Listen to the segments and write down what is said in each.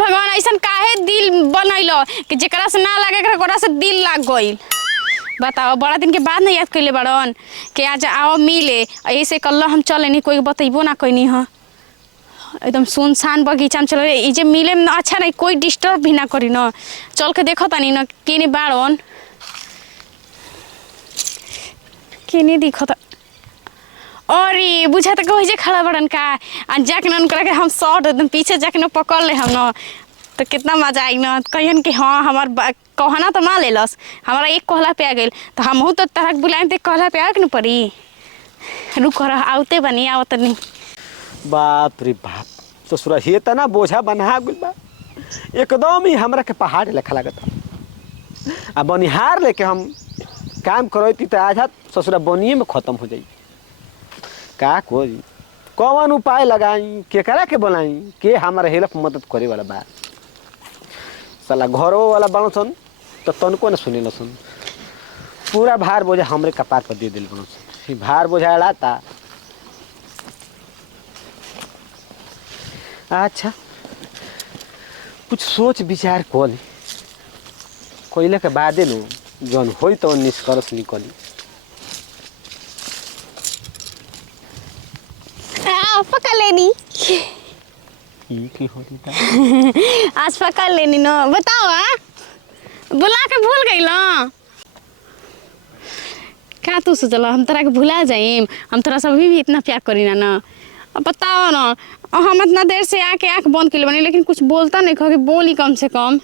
भगवान ऐसा काहे दिल बनैलो कि जेकरा से ना लगे ओकरा से दिल लाग गइल। बताओ बड़ा दिन के बाद ना याद कैले बड़न कि आज आओ मिले ऐसे कल हम चले नहीं कोई बतैबो ना कैनी ह एकदम सुनसान बगीचा में चल ई जे मिले में अच्छा नहीं कोई डिस्टर्ब भी ना करी न चल के देखो तनी न केने बाड़न केने दिखत अरे बुझा तक हो जे खड़ा बड़न का जाके न उनकरा के हम शॉट एकदम पीछे जाके न पकड़ ले हम न तो कितना मजा आई न कहन कि हाँ हमार कहना तो ना लेलस हमारा एक कहला पे आ गइल तो हमहू तो तरह बुलाए ते कहला पे आ के न पड़ी रुक रह आवते बनी आवत नहीं। बाप रे बाप ससुरा ये तना बोझा बना गइल बा एकदम ही हमरा के पहाड़ लेखा लागत आ बनिहार लेके हम काम करती तो आधा ससुरा बनिए में खत्म हो जाई। का कोई कौन उपाय लगाई केकरा के बनाई के हमारा हेल्प मदद करे वाला बा। साला घरों वाला बनसन तो तनको न सुने न सुन पूरा भार बोझा हमरे कपार पर दे दिल बनसन भार बोझा अड़ाता। अच्छा कुछ सोच विचार कल कोयले के बादे नु जौन होई तो निष्कर्ष निकली। पकड़ लेनी की होती था आज पकड़ लेनी न बताओ बुला के भूल गई ना का तू सोचल हम तोरा के भुला जाइम हम तोरा से भी इतना प्यार करी ना अब बताओ ना हम इतना देर से आके आँख बंद कर बनी लेकिन कुछ बोलता नहीं कहो कि बोली कम से कम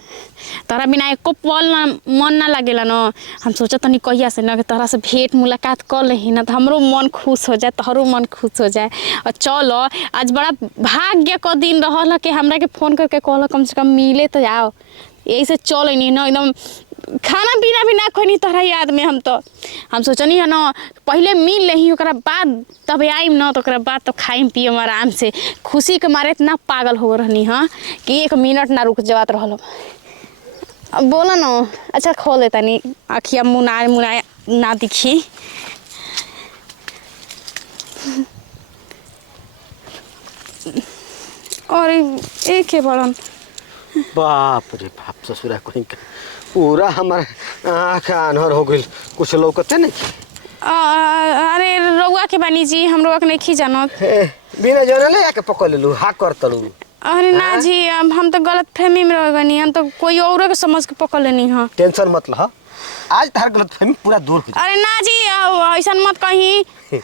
तोरा बिना एको पल ना मन ना लगेला ना हम सोचा तनी कहिया से ना कि तोरा से भेंट मुलाकात कर लेही ना तो हमरो मन खुश हो जाए तोहरो मन खुश हो जाए। और चलो आज बड़ा भाग्य का दिन रहल कि हमरा के फोन करके कहल कम से कम मिले तो जाओ यही से चल नहीं ना एकदम खाना पीना भी ना खोनी तोहरा याद में हम सोचनी है ना पहले मिल रही ओकरा बाद तब आइम ना तो ओकरा बाद तो खाइम पियम आराम से खुशी के मारे इतना पागल हो रहनी हाँ कि एक मिनट ना रुक जात रहल। अब बोला ना अच्छा खोल देता नहीं आखिया मुना मुना ना दिखी और एक है बड़न बाप रे बाप ससुरा कोई पूरा हमारा आँख आन्हर हो गई कुछ लौकते नहीं। अरे रउआ के बानी जी हम रउआ के नहीं खी जानत बिना जानले आके पकड़ लेलू हा कर तलू। अरे ना जी हम तो गलत फहमी में रह गनी हम तो कोई और के समझ के पकड़ लेनी हां। टेंशन मत ल आज तार गलत फहमी पूरा दूर हो जाए। अरे ना जी ऐसा मत कहीं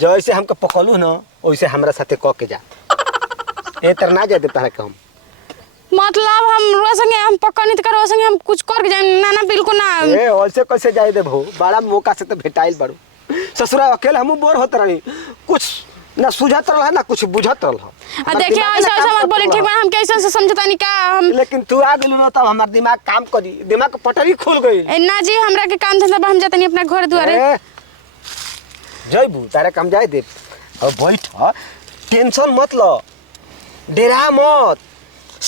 जैसे हमको पकड़लू ना वैसे हमरा साथे क के जा ए तर ना जा दे तारा के हम मतलब हम रोज संगे हम पकड़नी त करो संगे हम कुछ कर के जाए ना ना बिल्कुल ना ए ऐसे कैसे जाए दे भो बड़ा मौका से तो भेटाइल बड़ू ससुरा अकेले हम बोर होत रही कुछ ना सुझत रहा ना कुछ बुझत रहा। देखिए ऐसा ऐसा मत बोले ठीक बा हम कैसे से समझता नहीं का हम लेकिन तू आ गेलू ना तब हमार दिमाग काम करी दिमाग के पटरी खुल गई। ना जी हमरा के काम धंधा हम जाता नहीं अपना घर द्वारे जयबू तारे काम जाए दे अब बैठ टेंशन मत लो डेरा मत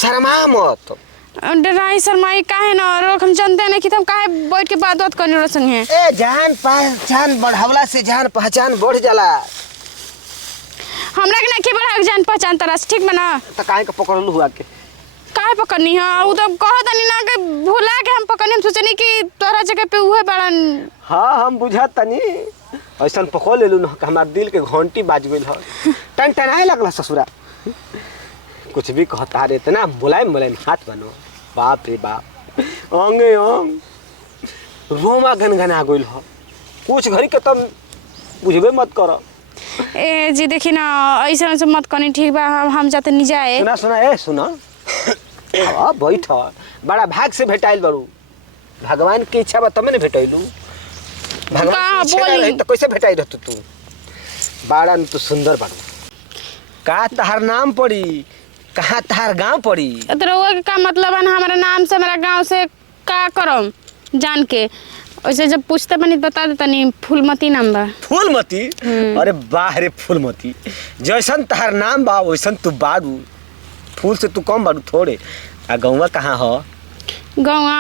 शर्मा मत डराई शर्माई काहे ना रोक हम जानते नहीं कि हम काहे बैठ के बात करने रो संगे ए जान पहचान बढ़ावला से जान पहचान बढ़ जाला हमरा के ना के बढ़ा जान पहचान तरह ठीक बना त काहे के पकड़लू हुआ के काहे पकड़नी हां उ तो कहत नहीं ना कि भुला के हम पकड़नी हम सोचनी कि तोरा जगह पे उहे बड़न। हां हम बुझत तनी ऐसन पकड़ लेलू ना कि हमार दिल के घंटी बाज गइल ह टन टनाए लगला ससुरा कुछ भी कहता रे इतना मुलायम मुलायम हाथ बनो बाप रे बाप अंगे अंग रोमा गनगना गइल ह कुछ घड़ी के तुम बुझबे मत कर। ए जी देखी ना ऐसा से मत करनी ठीक बा हम जाते नहीं जाए सुना सुना ए सुना अब बैठ बड़ा भाग से भेटाइल बड़ू भगवान की इच्छा बा तमे ने भेटाइलू भगवान की इच्छा रही तो कैसे भेटाई रहत तू बाड़ा तू सुंदर बाड़ू का तहार नाम पड़ी कहाँ तहार गांव पड़ी तो का मतलब है हमारा नाम से मेरा गांव से का करम जान के वैसे जब पूछते बनी बता देता नहीं फूलमती नाम बा फूलमती अरे वाह रे फूलमती जैसन तहार नाम बा वैसन तू बाड़ू फूल से तू कम बाड़ू थोड़े आ गौवा कहाँ हो गौवा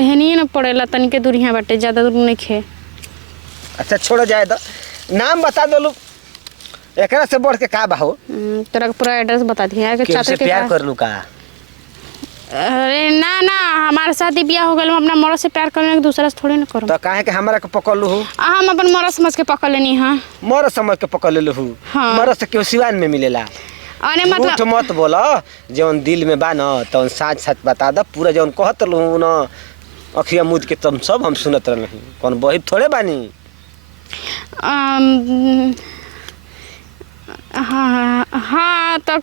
एहनी न पड़ेला तनिके दूरिया बाटे ज्यादा दूर नहीं खे। अच्छा छोड़ो जाए तो नाम बता दो लोग एकरा से बढ़ के का बा हो तोरा पूरा एड्रेस बता दिया कि चाहते प्यार कर लू का अरे ना ना, हमारे शादी ब्याह हो गल, हम अपना मर्द से प्यार करने के दूसरा से थोड़ी ना करो। तो काहे के हमरा के पकड़ लू? हम अपन मर्द समझ के पकड़ लेनी। हाँ मर समझ के पकड़ लेलू? हाँ। मर से क्यों सिवान में मिलेला? अरे झूठ मतलब मत बोलो, जौन दिल में बा न तौन साच साच बता द। पूरा जौन कहत रहू न अखिया मुद के तुम सब हम सुनत रही। कौन बही थोड़े बानी? हाँ हाँ, तो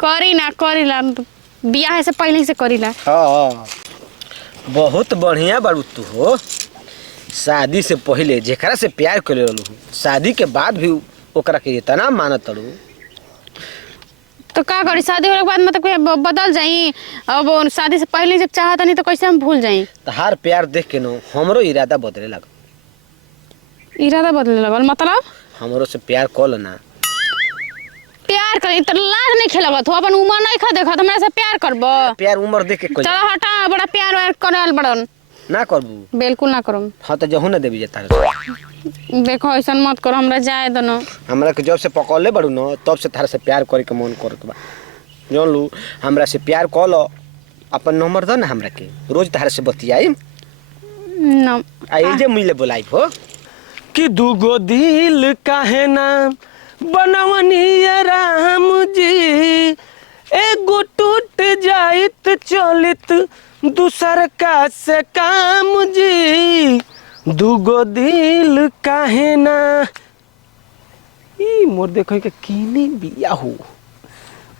करीला बियाह से पहले से करीला। हाँ, बहुत बढ़िया बारू तू हो। शादी से पहले जेकरा से प्यार कर रहलू, शादी के बाद भी ओकरा के इतना मानत रहू। तो का करी, शादी होने के बाद मतलब कोई बदल जाई? अब शादी से पहले जब चाहता नहीं तो कैसे हम भूल जाई? तहार प्यार देख के न हमरो इरादा बदले लगल। इरादा बदले लगल मतलब? हमरो से प्यार कल ना। प्यार करी तो लाज नहीं खेलबत हो? अपन उम्र नहीं खा देखत हमरा से प्यार करब? प्यार उम्र देख के कोई चलो हटा, बड़ा प्यार व्यार करल बड़न। ना करबू? बिल्कुल ना करम। हाँ तो जहू ना देवी जाता। देखो ऐसा मत करो, हमरा जाए दो न। हमरा के जब से पकड़ले बड़ू न तब से तारा से प्यार करे के मन करत बा। जान लू, हमरा से प्यार कल, अपन नंबर दो ना हमरा के, रोज तारा से बतियाई। न आई जे मिले बोलाई हो कि दूगो दिल काहे ना बनवनी राम जी, एगो टूट जाइत चलित दूसर का से काम जी, दूगो दिल काहे ना। ई मोर देखो के कीने बिया हो,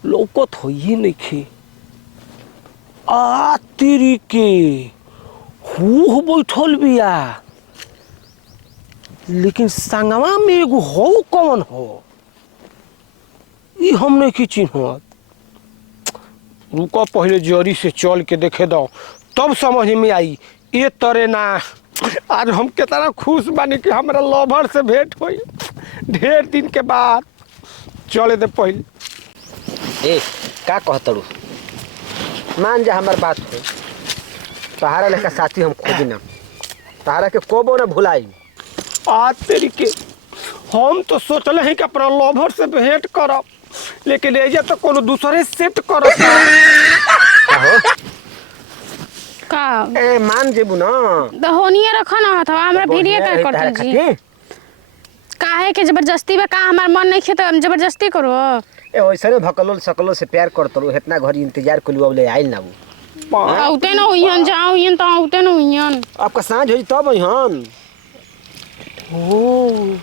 लौकत हो ये नइखे। आ तेरी के हो बैठल बिया, लेकिन संगवा में एगो हो कौन हो? ई हम नहीं चिन्हत। रुको पहले जरी से चल के देखे दो, तब समझ में आई। ये तरे ना, आज हम कितना खुश बानी कि हमारा लवर से भेंट हुई ढेर दिन के बाद। चले दे पहले। ए का कहतड़ू? मान जा हमार बात हो, तहारा लेखा साथी हम खोजी ना, तहारा के कोबो ना भुलाई। आज तेरी के हम तो सोचले हैं कि अपना लवर से भेंट करब, लेकिन एजा तो कोनो दूसरे सेट करब। का ए मान जेबू ना तो होनिए रखो ना हथवा, हमरा भिड़िए बढ़िया का है करते तारा जी। खातिर। काहे के जबरदस्ती बा? का हमार मन नहीं खे तो हम जबरदस्ती करो? ए वैसे भकलोल सकलो से प्यार करतड़ू, इतना घड़ी इंतजार कलू, अब ले आइल ना वो। आउते ना हुइयन, जाओ हुइयन तो आउते ना हुइयन। आपका सांझ होई तब हन। ओ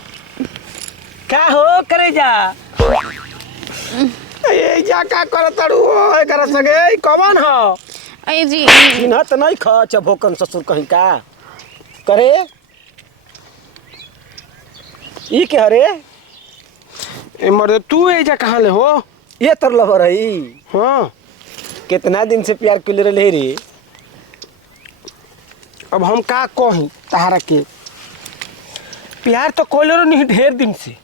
का हो करे जा? ए जा का करतड़ू एकरा संगे? कौन हो? ए जी चिन्हत नहीं ख चभोकन ससुर कहीं का करे? ई के हरे? ए मर्द तू एजा कहाँ ले हो? ये तर लवर है। हाँ, कितना दिन से प्यार कर रहे रे? अब हम का कही तहारा के? प्यार तो कोई नहीं ढेर दिन से।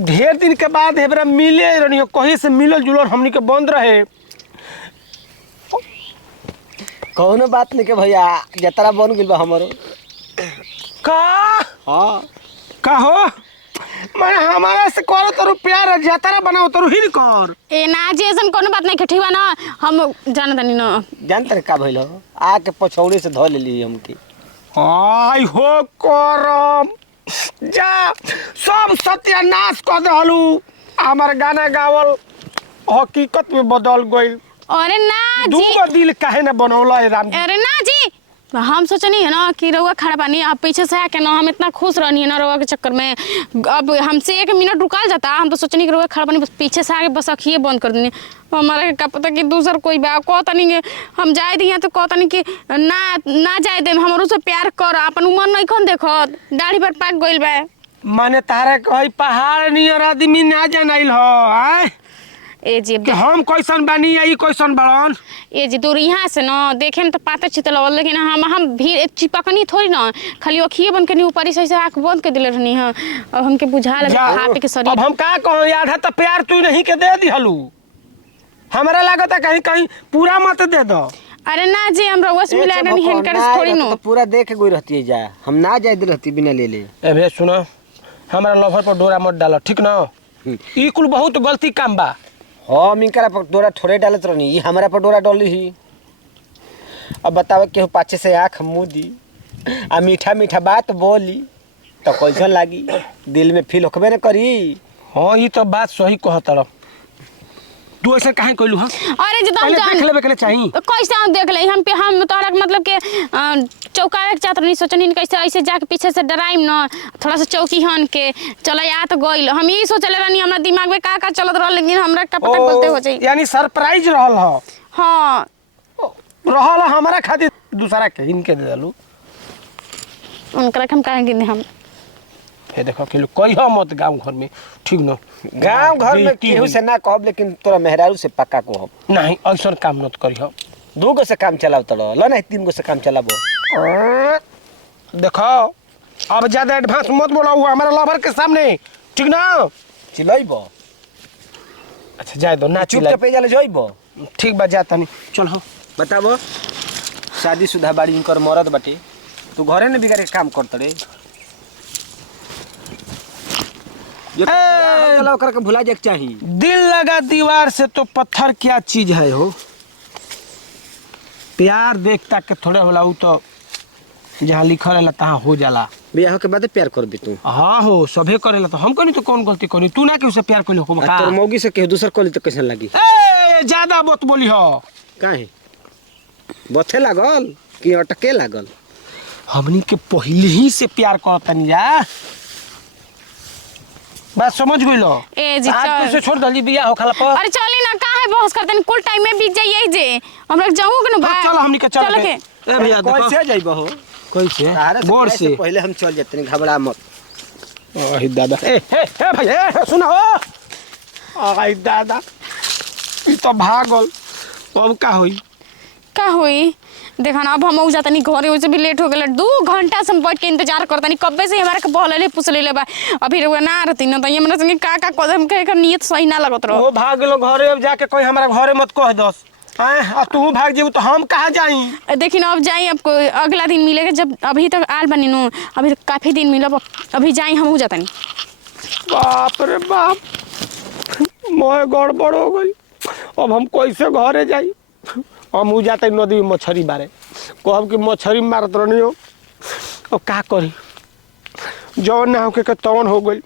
ढेर दिन के बाद हेबरा मिले रही, कहीं से मिलल जुलल हमनी के बंद रहे। कौनो बात नहीं के भैया, जतरा बन गइल बा हमरो। का हाँ का हो? मैं हमारा से करो तो प्यार जतरा बनाओ तो ही कर। ए ना जी, ऐसा कोनो बात नहीं के, ठीक बा ना? हम जान दनी ना। जानते रे का भइल हो? आके पछौड़े से धो लेली हमके। आई हो करम जा, सब सत्यानाश कर दहलू। हमार गाना गावल हकीकत में बदल गइल। अरे ना जी, दूगो दिल काहे ना बनौला है राम जी? अरे ना जी, हम सोचनी है ना कि रउआ खड़ा बानी, अब पीछे से आके ना हम इतना खुश रहनी है ना रउआ के चक्कर में। अब हमसे 1 मिनट रुकाल जाता, हम तो सोचनी कि रउआ खड़ा बानी, बस पीछे से आके बस अखिए बंद कर देनी। हमारा क्या पता कि दूसर कोई बा। कहतनी कि हम जाए दी तो कहतनी कि ना जाए दे, हमरो से प्यार कर, अपन उम्र नहीं खन देखत, दाढ़ी पर पाक गइल बा। माने तारा कहीं पहाड़ नियर आदमी ना जनाइल हो? आय ए जी कि हम कैसन बानी या ई कैसन बड़न? ए जी दूर यहाँ से ना देखे में तो पाता चित लगल, लेकिन हम भी चिपकनी थोड़ी ना, खाली अखिए बंद करनी, ऊपर से आँख बंद कर दिले रहनी है। अब हमके बुझा लगे जा, खा पी के शरीर। अब हम का कहूँ, आधा तो प्यार तू नहीं के दे दिहलू। हमरा लागत है कहीं कहीं पूरा मत दे दो। अरे ना जी, हम रउआ से मिला नहीं है, कर थोड़ी तो नो। पूरा देख गई रहती है जा, हम ना जाए दे रहती बिना ले ले। ए भे सुनो, हमारा लवर पर डोरा मत डालो, ठीक ना? ई कुल बहुत गलती काम बा। हम इनकरा पर डोरा थोड़े डालत रहनी, ई हमरा पर डोरा डली ही। अब बतावे केहू पाछे से आँख मुँह दी आ मीठा मीठा बात बोली तो कैसन लागी, दिल में फील होकबे न करी। हाँ ये तो बात सही कहत रह। तू ऐसे काहे कहलू? हाँ अरे जब हम देख लेबे के चाहिए। कैसे हम देख ले हम तोहरा मतलब के चौकावे के चाहत नहीं सोचनी कैसे ऐसे जाके पीछे से डराइम न थोड़ा सा चौकी हन के चल या तो गइल। हम यही सोचले रहनी हमरा दिमाग में का चलत रह, लेकिन हमरा का पता बोलते हो जाई। यानी सरप्राइज रहल ह। हां रहल हमरा खातिर दूसरा के इनके दे दलू। उनकरा हम काहे गिने हम हे देखो के लोग कही मत गांव घर में, ठीक न? गांव घर में केहू से ना कहब, लेकिन तोरा मेहरारू से पक्का कहब। नहीं ऐसा काम मत करी हम। 2 गो से काम चलाव तड़ ल नहीं 3 गो से काम चलाबो। देखो अब ज्यादा एडवांस मत बोलाऊ हमारा लवर के सामने, ठीक ना? चिल्लाइबो? अच्छा जाए दो ना चुप चिल्ला। के पे जाले जइबो? ठीक बा जाता नहीं चल। हो बताबो शादीशुदा बाड़ी इनकर मरद बाटे, तू घरे ने बिगाड़ के काम करत रे। ये चला ओकर के भुला जाए के चाही। दिल लगा दीवार से तो पत्थर क्या चीज है हो। प्यार देखता के थोड़े होला उ तो जहाँ लिखल है तहाँ हो जाला। बियाह के बाद प्यार कर भी तू? हाँ हो सभे करेला। तो हम कनी तो कौन गलती करी? तू ना के उसे प्यार कइले हो का? तोर मौगी से केहू दूसर कली तो कैसन लागी? ए ज्यादा मत बोली हो। काहे बथे लागल कि अटके लागल? हमनी के पहले ही से प्यार करतनी या बात समझ गइलो? ए जी आज चल से छोड़ दली बियाह हो खाला पर। अरे चली ना काहे बहस करतनी, कुल टाइम में बीत जाइए जे हमरा जाऊं के न बा। चल हमनी के चल के। ए भैया देखो कैसे जाइबो हो? कैसे तारा बोर से पहले हम चल जाते, घबरा मत। आई दादा ए भैया सुना हो। आई दादा ई तो भागल। अब का होई? का होई देखा ना, अब हम उ जातनी घरे, वैसे भी लेट हो गेल। 2 घंटा से हम बैठ के इंतजार करतनी, कब्बे से हमारा के बोलले पूछले बा। अभी रुआ ना रहती ना तो ये हमरा संगे का कदम के नियत सही ना लगत रहो। वो भाग गेलो घरे, अब जाके कोई हमारा घरे मत कह दस। आ तू भाग जेबू तो हम कहाँ जाई? देखी ना अब जाई, अब अगला दिन मिलेगा। जब अभी तक आल बनी नु, अभी तक काफी दिन मिलब, अभी जाई हम जातनी। बाप रे बाप मोए गड़बड़ हो गई। अब हम कैसे घरे जाई? हम उ जाते नदी में मछली मारे, कहब कि मछली मारत रहनी हो। अब का करी? जौन ना होके के तवन हो गई।